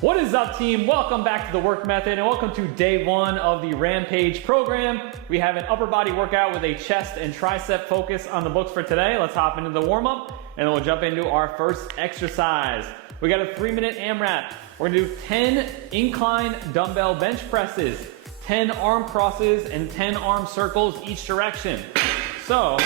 What is up, team? Welcome back to the work method and welcome to day one of the Rampage program. We have an upper body workout with a chest and tricep focus on the books for today. Let's hop into the warm up and then we'll jump into our first exercise. We got a 3-minute AMRAP. We're gonna do 10 incline dumbbell bench presses, 10 arm crosses and 10 arm circles each direction. So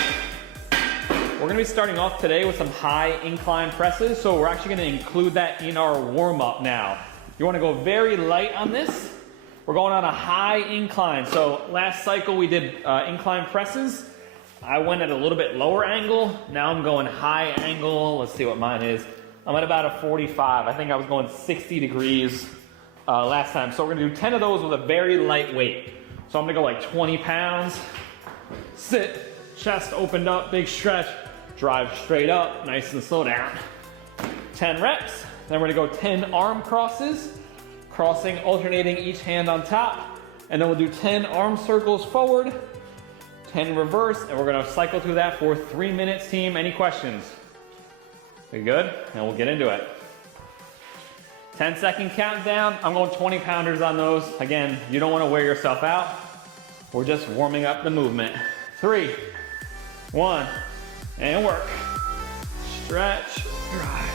we're gonna be starting off today with some high incline presses, so we're actually gonna include that in our warm-up now. You wanna go very light on this. We're going on a high incline. So last cycle we did incline presses. I went at a little bit lower angle. Now I'm going high angle. Let's see what mine is. I'm at about a 45. I think I was going 60 degrees last time. So we're gonna do 10 of those with a very light weight. So I'm gonna go like 20 pounds. Sit, chest opened up, big stretch. Drive straight up, nice and slow down. 10 reps. Then we're gonna go 10 arm crosses, crossing, alternating each hand on top. And then we'll do 10 arm circles forward, 10 reverse, and we're gonna cycle through that for 3 minutes, team. Any questions? We good? And we'll get into it. 10-second countdown. I'm going 20 pounders on those. Again, you don't wanna wear yourself out. We're just warming up the movement. 3, 1, and work. Stretch, drive.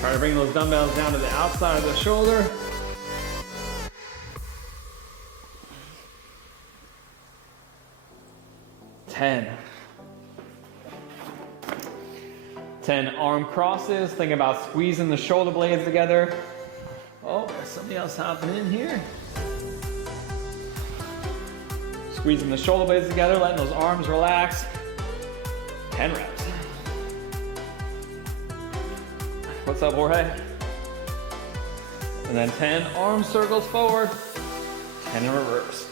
Try to bring those dumbbells down to the outside of the shoulder. 10 arm crosses. Think about squeezing the shoulder blades together. Oh, there's somebody else hopping in here. Squeezing the shoulder blades together, letting those arms relax. 10 reps. What's up, Jorge? And then 10 arm circles forward, 10 in reverse.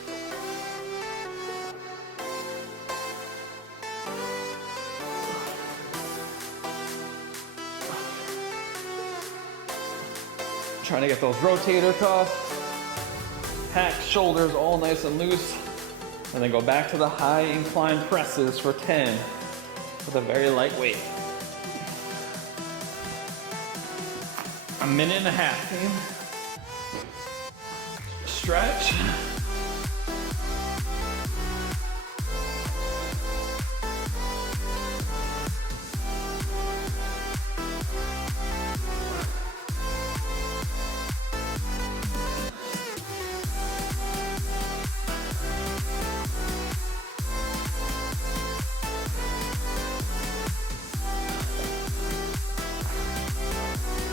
Trying to get those rotator cuffs, hack shoulders all nice and loose, and then go back to the high incline presses for 10 with a very light weight. A minute and a half, team. Stretch.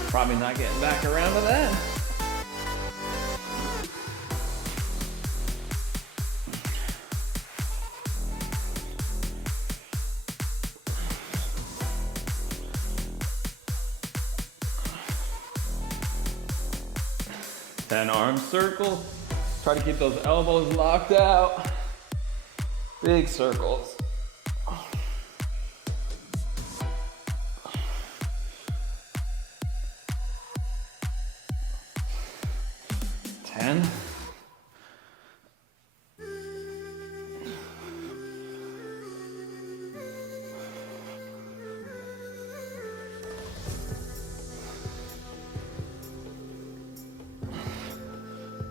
Probably not getting back around to that. Ten arm circles. Try to keep those elbows locked out. Big circles. 10.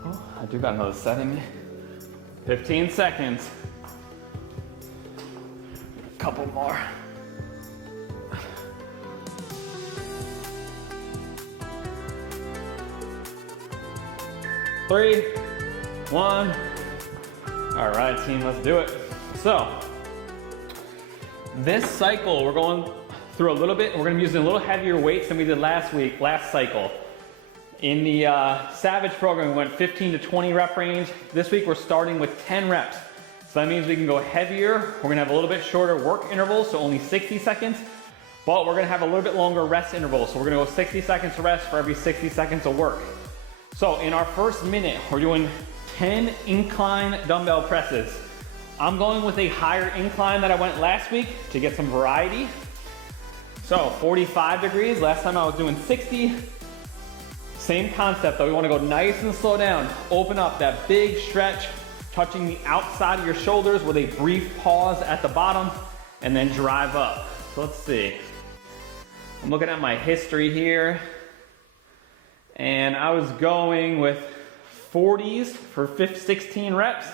Oh, I do got another set in me. 15 seconds. A couple more. 3, 1. All right, team, let's do it. So, this cycle, we're going through a little bit. We're gonna be using a little heavier weights than we did last cycle. In the Savage program, we went 15 to 20 rep range. This week, we're starting with 10 reps. So that means we can go heavier. We're gonna have a little bit shorter work intervals, so only 60 seconds. But we're gonna have a little bit longer rest intervals. So we're gonna go 60 seconds of rest for every 60 seconds of work. So in our first minute, we're doing 10 incline dumbbell presses. I'm going with a higher incline that I went last week to get some variety. So 45 degrees, last time I was doing 60. Same concept though, we wanna go nice and slow down. Open up that big stretch, touching the outside of your shoulders with a brief pause at the bottom, and then drive up. So let's see. I'm looking at my history here, and I was going with 40s for 16 reps.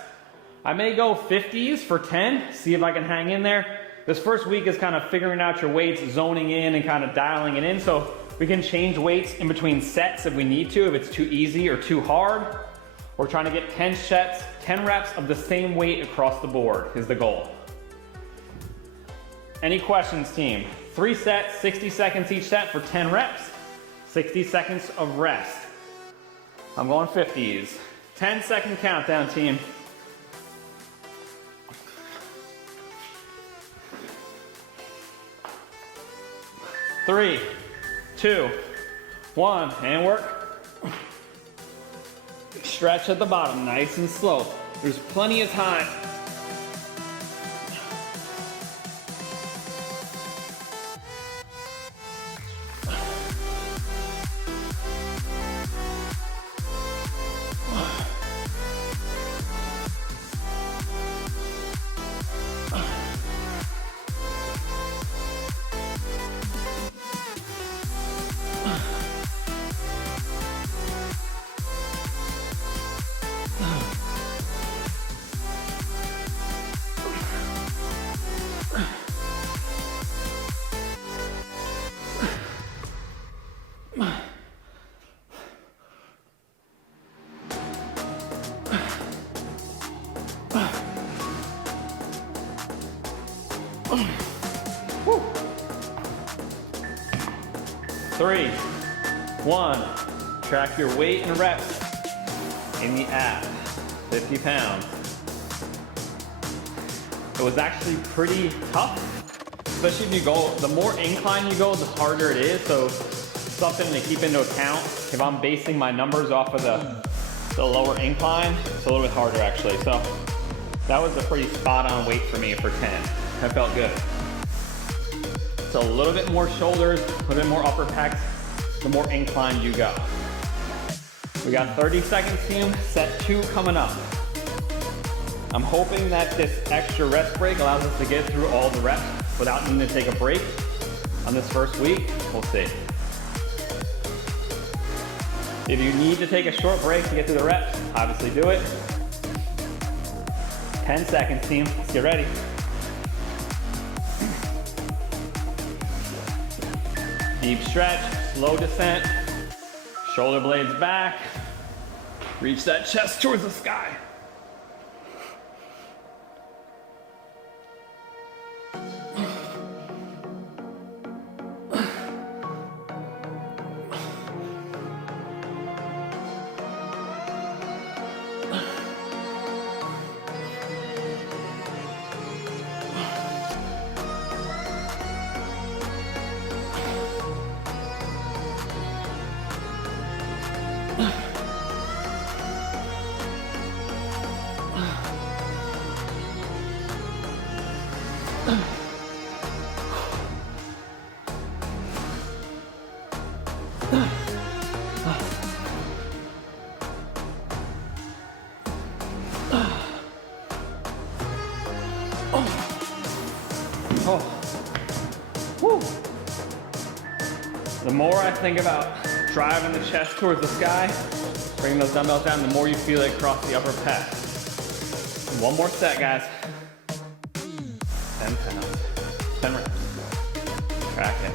I may go 50s for 10, see if I can hang in there. This first week is kind of figuring out your weights, zoning in and kind of dialing it in, so we can change weights in between sets if we need to, if it's too easy or too hard. We're trying to get 10 sets, 10 reps of the same weight across the board is the goal. Any questions, team? 3 sets, 60 seconds each set for 10 reps, 60 seconds of rest. I'm going 50s. 10-second countdown, team. 3, 2, 1, and work. Stretch at the bottom, nice and slow. There's plenty of time. Woo. 3, 1, track your weight and reps in the app, 50 pounds. It was actually pretty tough, especially if you go, the more incline you go, the harder it is, so something to keep into account. If I'm basing my numbers off of the lower incline, it's a little bit harder actually. So that was a pretty spot on weight for me for 10. That felt good. So a little bit more shoulders, a little bit more upper pecs, the more inclined you go. We got 30 seconds, team. Set 2 coming up. I'm hoping that this extra rest break allows us to get through all the reps without needing to take a break on this first week. We'll see. If you need to take a short break to get through the reps, obviously do it. 10 seconds, team. Let's get ready. Deep stretch, slow descent, shoulder blades back. Reach that chest towards the sky. Oh. Woo. The more I think about driving the chest towards the sky, bringing those dumbbells down, the more you feel it across the upper pec. One more set, guys. 10 pounds. 10 reps. Track it.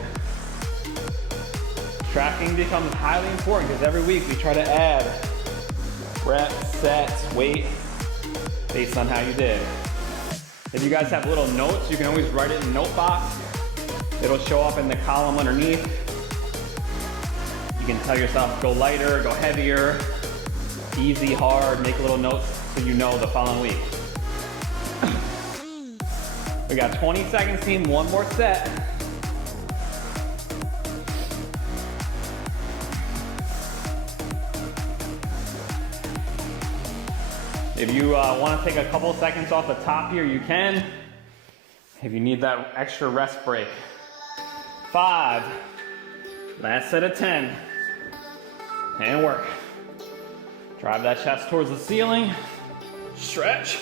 Tracking becomes highly important because every week we try to add reps, sets, weight based on how you did. If you guys have little notes, you can always write it in a note box. It'll show up in the column underneath. You can tell yourself, go lighter, go heavier, easy, hard, make little notes so you know the following week. We got 20 seconds, team, one more set. If you want to take a couple seconds off the top here, you can. If you need that extra rest break. 5. Last set of 10. And work. Drive that chest towards the ceiling. Stretch.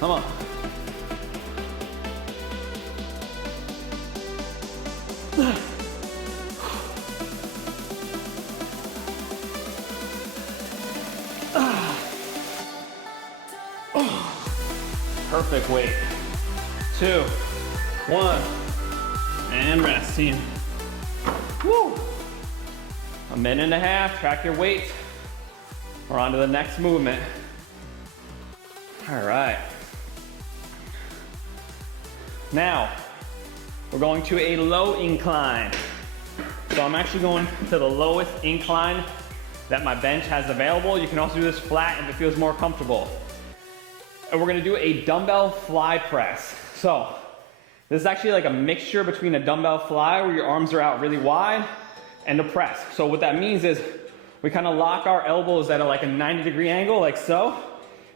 Come on. Perfect weight. 2, 1, and rest, team. Woo! A minute and a half, track your weight. We're on to the next movement. All right. Now, we're going to a low incline. So I'm actually going to the lowest incline that my bench has available. You can also do this flat if it feels more comfortable. And we're gonna do a dumbbell fly press. So this is actually like a mixture between a dumbbell fly where your arms are out really wide and a press. So what that means is we kind of lock our elbows at like a 90-degree angle, like so,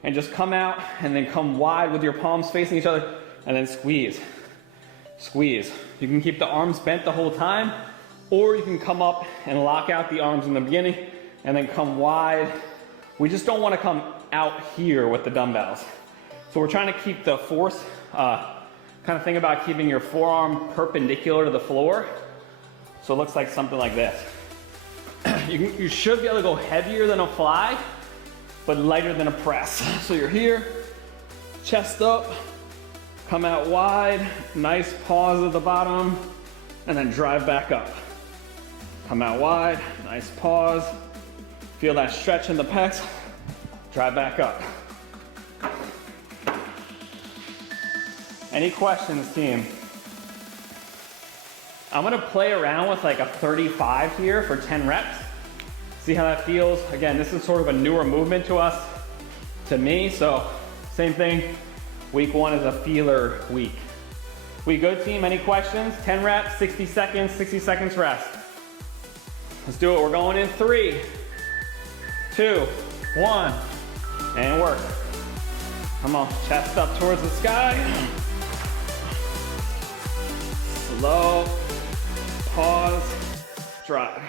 and just come out and then come wide with your palms facing each other and then squeeze, squeeze. You can keep the arms bent the whole time, or you can come up and lock out the arms in the beginning and then come wide. We just don't want to come out here with the dumbbells. So we're trying to keep the force, kind of think about keeping your forearm perpendicular to the floor. So it looks like something like this. You should be able to go heavier than a fly, but lighter than a press. So you're here, chest up, come out wide, nice pause at the bottom, and then drive back up. Come out wide, nice pause, feel that stretch in the pecs, drive back up. Any questions, team? I'm gonna play around with like a 35 here for 10 reps. See how that feels. Again, this is sort of a newer movement to us, to me, so same thing. Week 1 is a feeler week. We good, team? Any questions? 10 reps, 60 seconds rest. Let's do it. We're going in 3, 2, 1, and work. Come on, chest up towards the sky. Slow, pause, drive.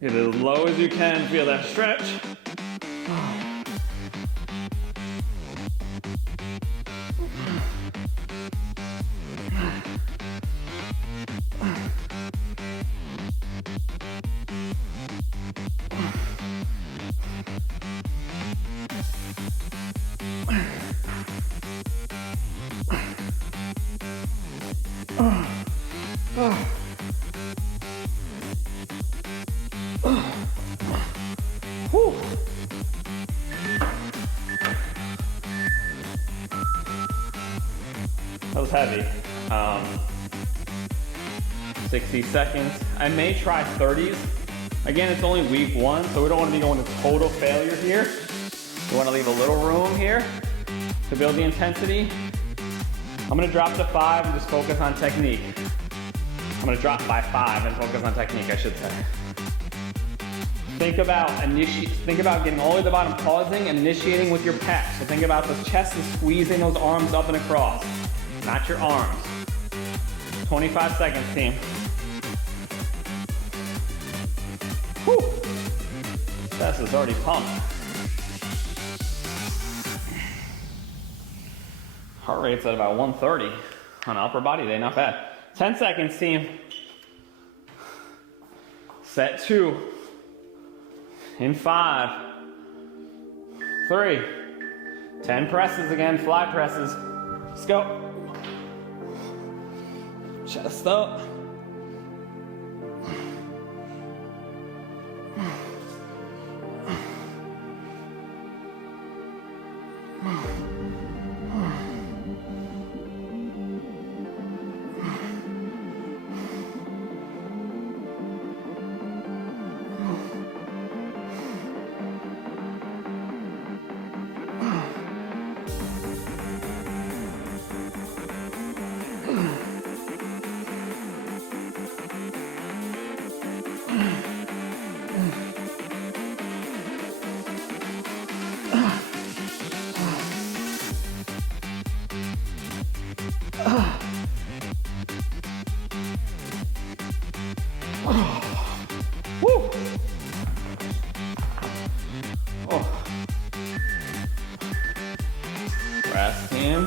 Get it as low as you can, feel that stretch. That was heavy. 60 seconds. I may try 30s. Again, it's only week 1, so we don't want to be going to total failure here. We want to leave a little room here to build the intensity. I'm going to drop to 5 and just focus on technique. I'm going to drop by 5 and focus on technique, I should say. Think about getting all the way to the bottom, pausing and initiating with your pecs. So think about the chest is squeezing those arms up and across, not your arms. 25 seconds, team. Whew. Chest is already pumped. Heart rate's at about 130 on an upper body day, not bad. 10 seconds, team. Set 2. In 5, 3, 10 presses again, fly presses. Let's go. Chest up. Woo. Oh. Rest team,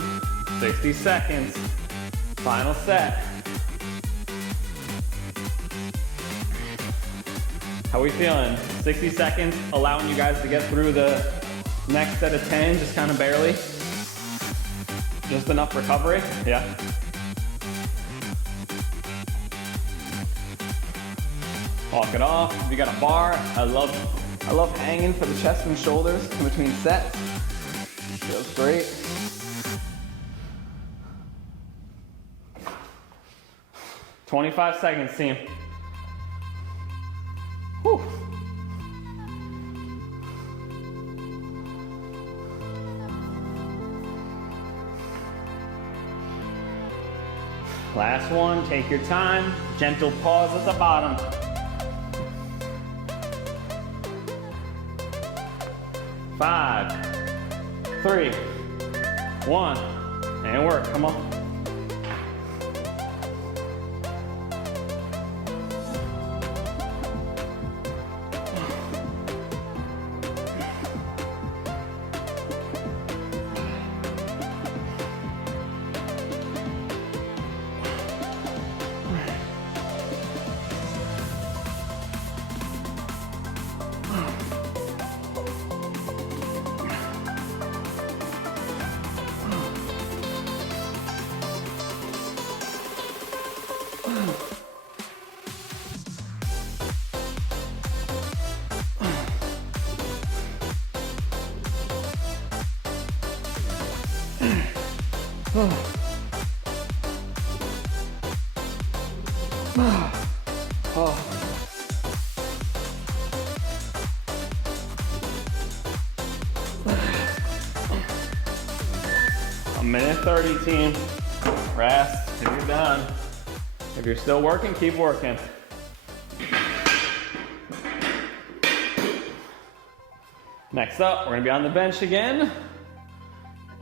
60 seconds. Final set. How we feeling? 60 seconds, allowing you guys to get through the next set of 10, just kind of barely. Just enough recovery, yeah. Walk it off. If you got a bar, I love hanging for the chest and shoulders in between sets. Feels great. "25 seconds, team. Whew. Last one, take your time. Gentle pause at the bottom. 5, 3, 1, and work, come on. A minute 30, team. Rest if you're done. If you're still working, keep working. Next up, we're gonna be on the bench again.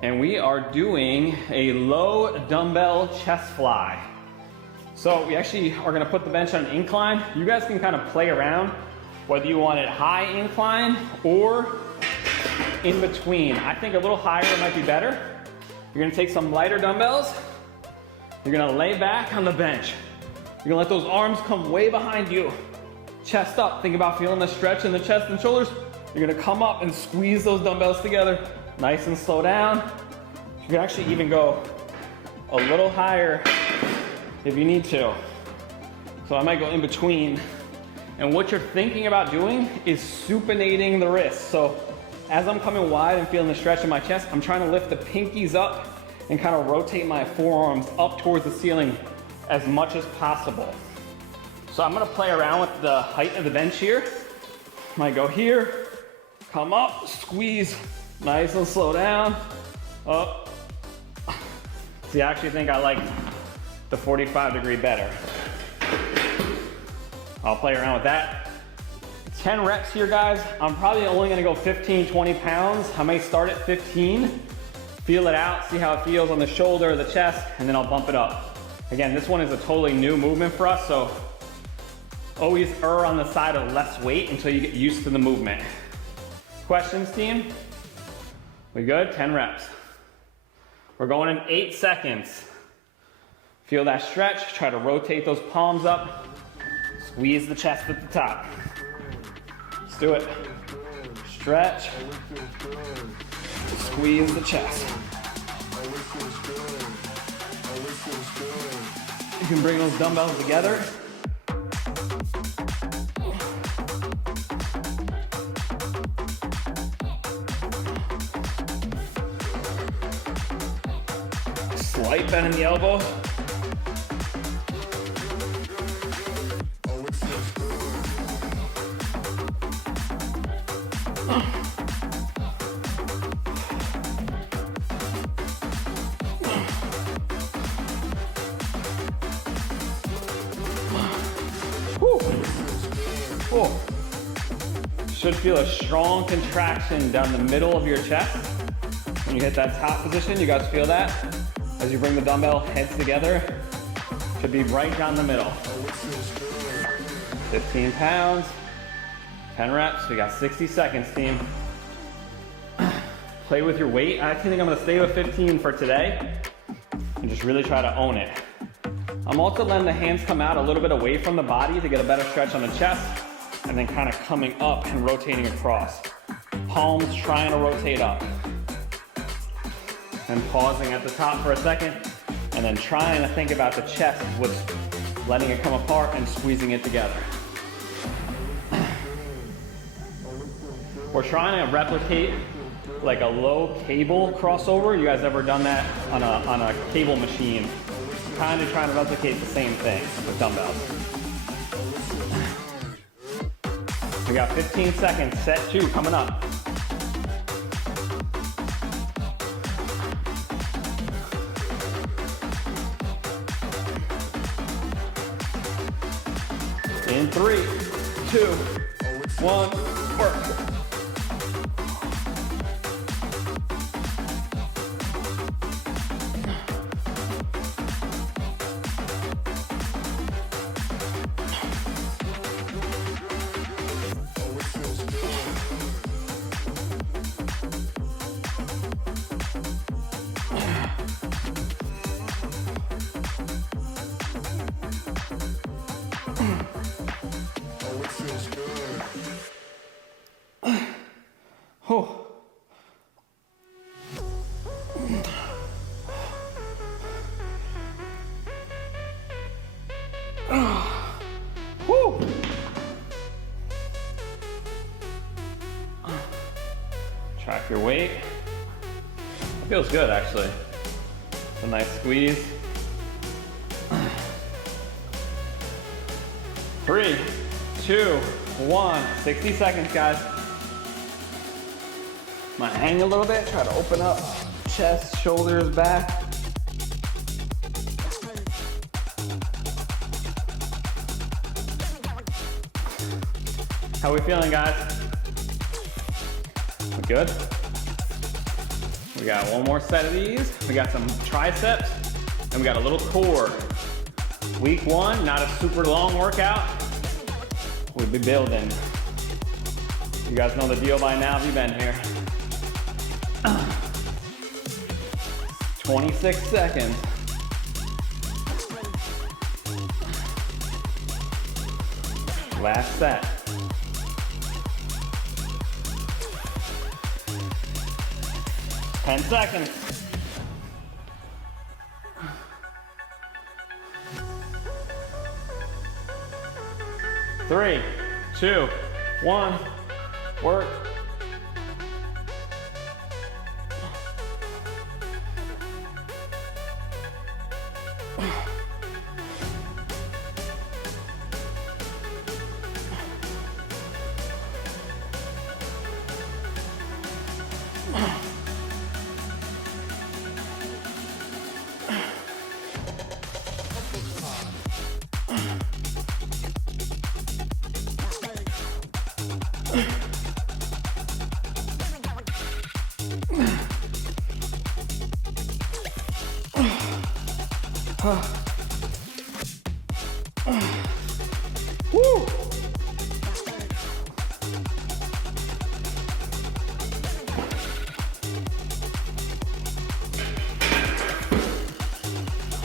And we are doing a low dumbbell chest fly. So we actually are gonna put the bench on an incline. You guys can kind of play around whether you want it high incline or in between. I think a little higher might be better. You're gonna take some lighter dumbbells. You're gonna lay back on the bench. You're gonna let those arms come way behind you. Chest up, think about feeling the stretch in the chest and shoulders. You're gonna come up and squeeze those dumbbells together. Nice and slow down. You can actually even go a little higher if you need to. So I might go in between. And what you're thinking about doing is supinating the wrists. So as I'm coming wide and feeling the stretch in my chest, I'm trying to lift the pinkies up and kind of rotate my forearms up towards the ceiling as much as possible. So I'm gonna play around with the height of the bench here. Might go here, come up, squeeze, nice and slow down, up. See, I actually think I like the 45-degree better. I'll play around with that. 10 reps here, guys. I'm probably only gonna go 15, 20 pounds. I may start at 15, feel it out, see how it feels on the shoulder, the chest, and then I'll bump it up. Again, this one is a totally new movement for us, so always err on the side of less weight until you get used to the movement. Questions, team? We good? 10 reps. We're going in 8 seconds. Feel that stretch, try to rotate those palms up, squeeze the chest at the top. Let's do it. Stretch, squeeze the chest. You can bring those dumbbells together. Slight bend in the elbow. Cool. Should feel a strong contraction down the middle of your chest. When you hit that top position, you guys feel that? As you bring the dumbbell heads together, should be right down the middle. 15 pounds, 10 reps, we got 60 seconds, team. Play with your weight. I think I'm gonna stay with 15 for today and just really try to own it. I'm also letting the hands come out a little bit away from the body to get a better stretch on the chest, and then kind of coming up and rotating across. Palms trying to rotate up. And pausing at the top for a second, and then trying to think about the chest with letting it come apart and squeezing it together. We're trying to replicate like a low cable crossover. You guys ever done that on a cable machine? Kind of trying to replicate the same thing with dumbbells. We got 15 seconds, set 2 coming up. In 3, 2, 1, work. Oh. Woo. Track your weight. It feels good actually. It's a nice squeeze. 3, 2, 1. 60 seconds, guys. Might hang a little bit, try to open up, chest, shoulders, back. How we feeling, guys? We good? We got one more set of these. We got some triceps, and we got a little core. Week 1, not a super long workout. We'll be building. You guys know the deal by now if you've been here. 26 seconds. Last set. Ten seconds. Three, 2, 1, work. Woo.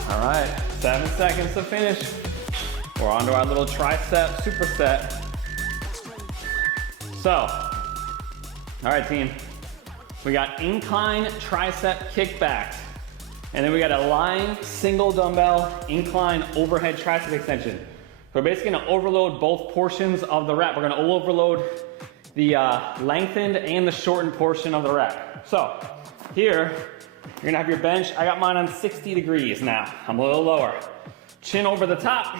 All right, 7 seconds to finish. We're on to our little tricep superset. So, all right, team. We got incline tricep kickbacks. And then we got a lying single dumbbell incline overhead tricep extension. So we're basically gonna overload both portions of the rep. We're gonna overload the lengthened and the shortened portion of the rep. So here, you're gonna have your bench. I got mine on 60 degrees now. I'm a little lower. Chin over the top.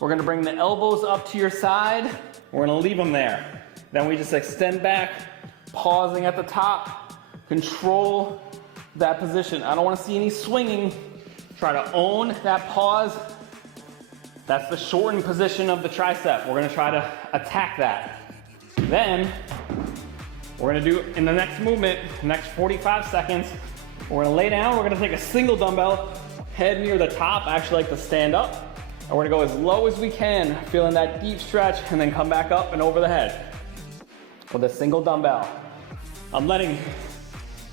We're gonna bring the elbows up to your side. We're gonna leave them there. Then we just extend back, pausing at the top. Control that position. I don't wanna see any swinging. Try to own that pause. That's the shortened position of the tricep. We're gonna try to attack that. Then, we're gonna do, in the next movement, next 45 seconds, we're gonna lay down, we're gonna take a single dumbbell, head near the top. I actually like to stand up. And we're gonna go as low as we can, feeling that deep stretch, and then come back up and over the head with a single dumbbell. I'm letting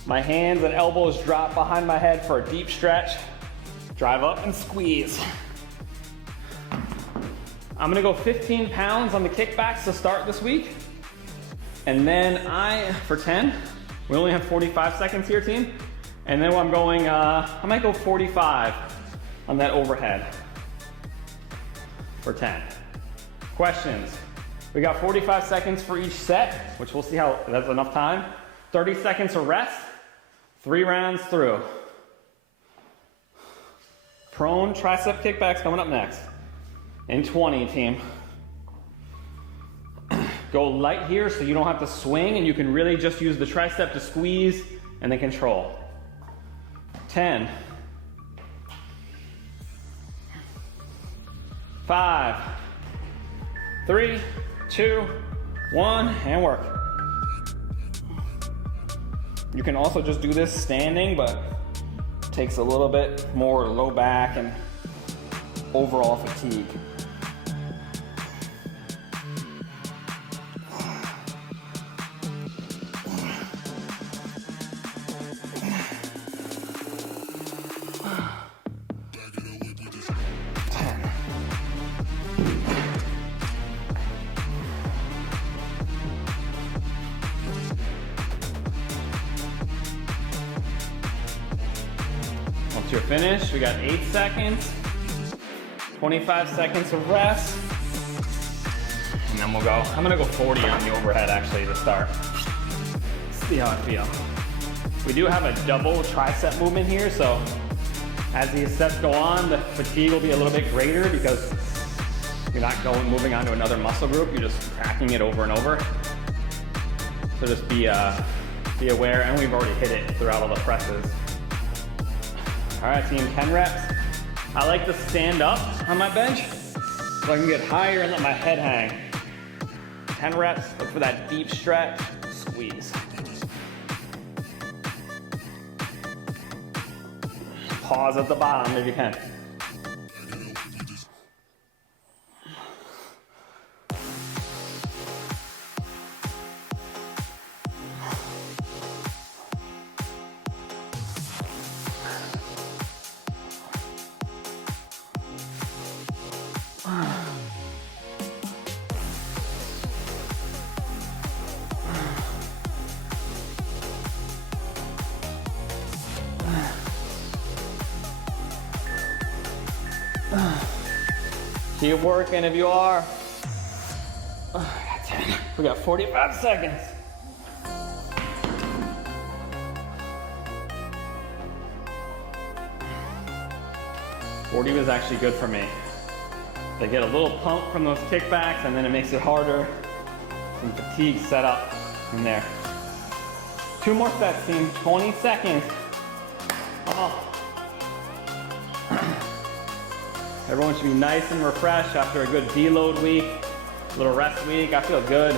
my hands and elbows drop behind my head for a deep stretch. Drive up and squeeze. I'm gonna go 15 pounds on the kickbacks to start this week. And then for 10, we only have 45 seconds here, team. And then I'm going, I might go 45 on that overhead for 10. Questions? We got 45 seconds for each set, which we'll see how that's enough time. 30 seconds of rest, 3 rounds through. Prone tricep kickbacks coming up next. In 20, team. Go light here so you don't have to swing and you can really just use the tricep to squeeze and then control. 10. 5, 3, 2, 1, and work. You can also just do this standing, but it takes a little bit more low back and overall fatigue. Once you're finished, we got 8 seconds, 25 seconds of rest, and then we'll go. I'm gonna go 40 on the overhead actually to start. See how I feel. We do have a double tricep movement here, so as these sets go on, the fatigue will be a little bit greater because you're not moving on to another muscle group, you're just tracking it over and over. So just be aware, and we've already hit it throughout all the presses. All right, team, 10 reps. I like to stand up on my bench so I can get higher and let my head hang. 10 reps, look for that deep stretch, squeeze. Pause at the bottom if you can. Keep working if you are. We got 45 seconds. $40 was actually good for me. They get a little pump from those kickbacks and then it makes it harder. Some fatigue set up in there. 2 more sets, team, 20 seconds. Oh. Everyone should be nice and refreshed after a good deload week, a little rest week. I feel good.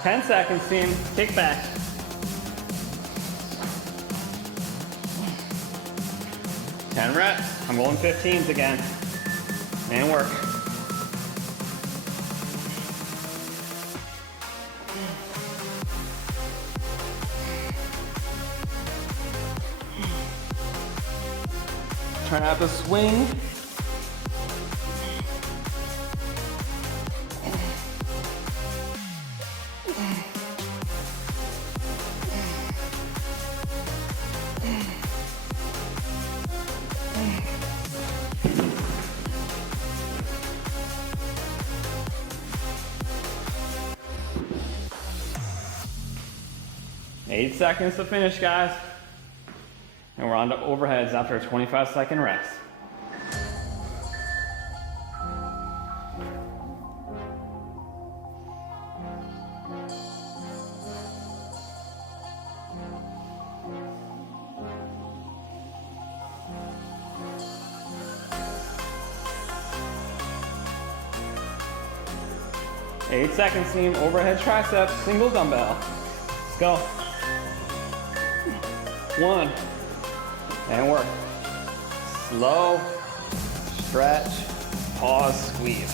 10 seconds, team, kickback. Ten reps. I'm going 15s again. And work. Try not to swing. 8 seconds to finish, guys. And we're on to overheads after a 25-second rest. Eight seconds, team. Overhead triceps, single dumbbell. Let's go. 1, and work. Slow, stretch, pause, squeeze.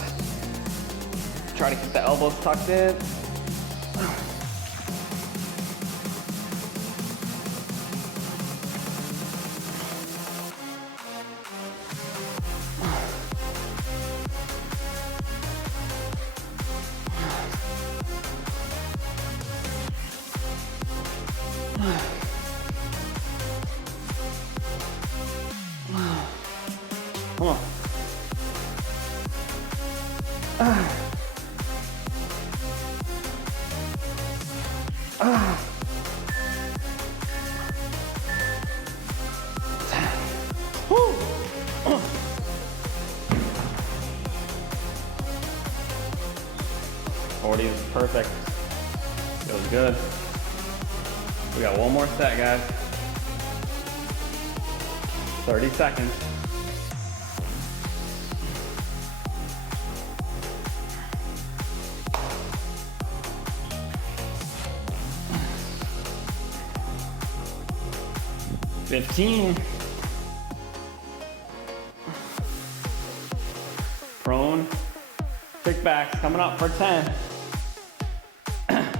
Try to keep the elbows tucked in. Come on. Woo. 40 is perfect. Feels good. We got one more set, guys. 30 seconds. $15. Prone kickbacks coming up for 10.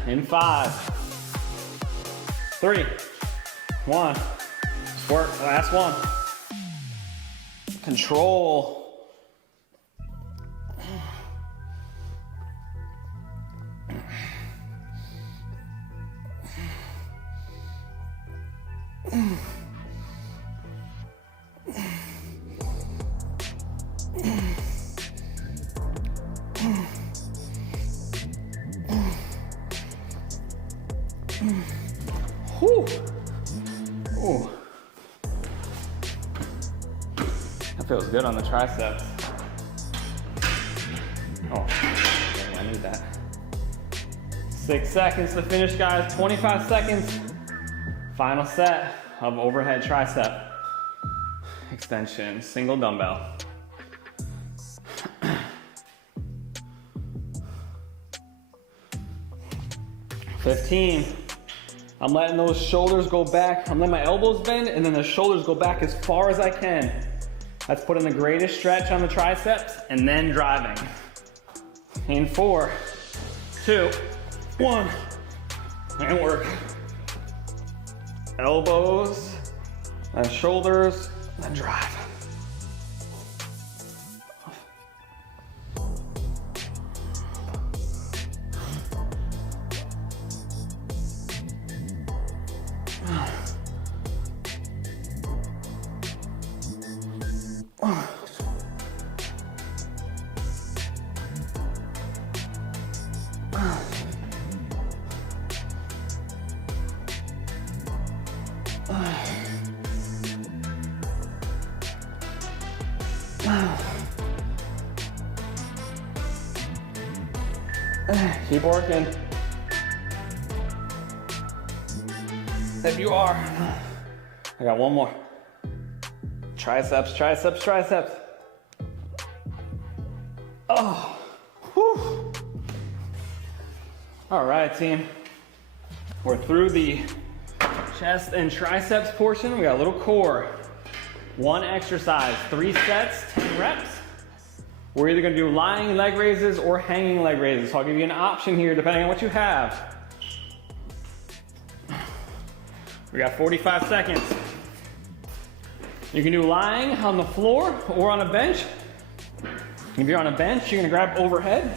In 5, 3, 1. Just work. Last one. Control. Whew. Ooh. That feels good on the triceps. Oh, I need that. 6 seconds to finish, guys. 25 seconds. Final set of overhead tricep extension, single dumbbell. 15. I'm letting those shoulders go back. I'm letting my elbows bend and then the shoulders go back as far as I can. That's putting the greatest stretch on the triceps and then driving. In 4, 2, 1, and work. Elbows, and shoulders, and drive. Keep working. If you are. I got one more. Triceps, triceps, triceps. Oh, whew. All right, team. We're through the chest and triceps portion. We got a little core. One exercise, 3 sets, 10 reps. We're either gonna do lying leg raises or hanging leg raises. So I'll give you an option here depending on what you have. We got 45 seconds. You can do lying on the floor or on a bench. If you're on a bench, you're gonna grab overhead.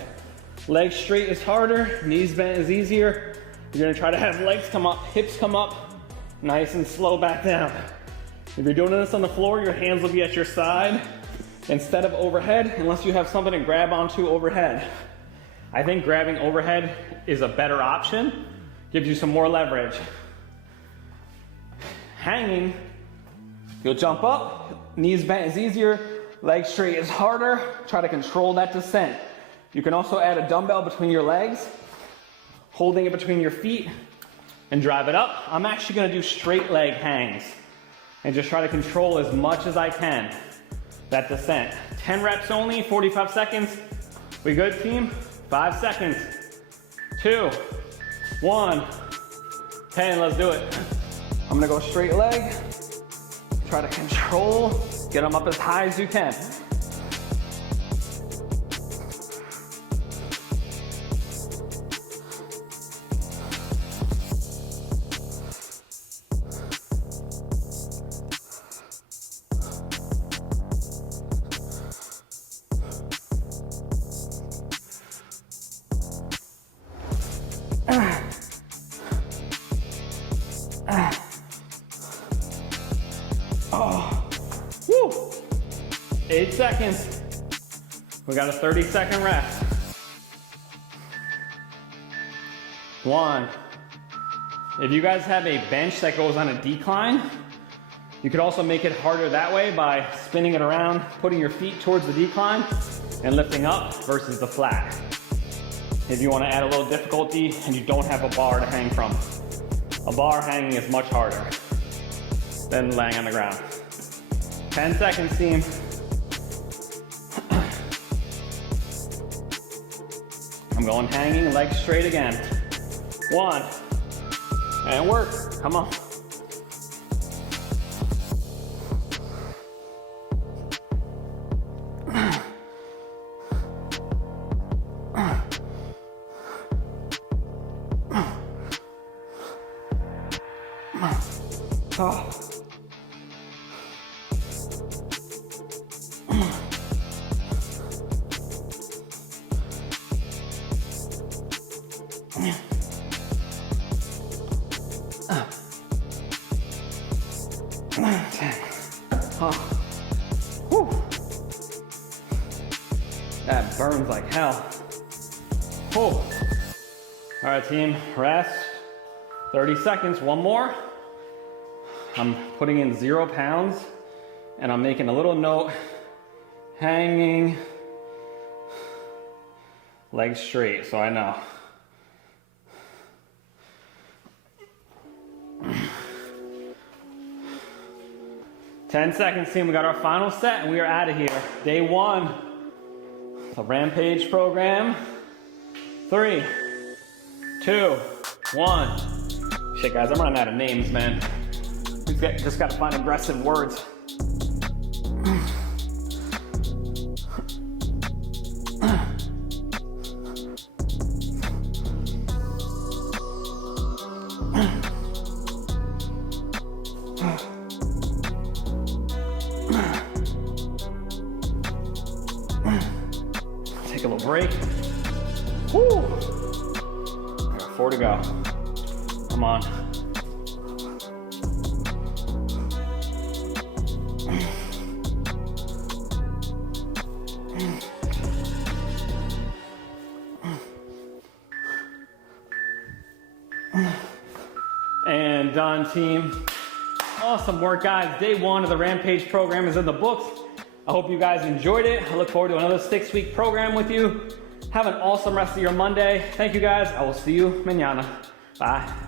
Legs straight is harder, knees bent is easier. You're gonna try to have legs come up, hips come up, nice and slow back down. If you're doing this on the floor, your hands will be at your side instead of overhead, unless you have something to grab onto overhead. I think grabbing overhead is a better option, gives you some more leverage. hanging, you'll jump up, knees bent is easier, legs straight is harder. Try to control that descent. You can also add a dumbbell between your legs, holding it between your feet, and drive it up. I'm actually gonna do straight leg hangs and just try to control as much as I can that descent. 10 reps only, 45 seconds. We good, team? 5 seconds. 2, 1, 10, let's do it. I'm gonna go straight leg, try to control, get them up as high as you can. Oh, woo. 8 seconds. We got a 30-second rest. 1. If you guys have a bench that goes on a decline, you could also make it harder that way by spinning it around, putting your feet towards the decline, and lifting up versus the flat. If you want to add a little difficulty and you don't have a bar to hang from. A bar hanging is much harder than laying on the ground. 10 seconds, team. I'm going hanging, legs straight again. 1, and work, come on. Oh. Whew. That burns like hell. Whew. All right, team, rest. 30 seconds, one more. I'm putting in 0 pounds and I'm making a little note, hanging, legs straight, so I know. Ten seconds, team, we got our final set and we are out of here. Day 1, the Rampage program. 3, 2, 1. Shit, guys, I'm running out of names, man. Just gotta find aggressive words. Take a little break. Woo! I got 4 to go. Come on. And done, team. Awesome work, guys. Day 1 of the Rampage program is in the books. I hope you guys enjoyed it. I look forward to another 6-week program with you. Have an awesome rest of your Monday. Thank you, guys. I will see you mañana. Bye.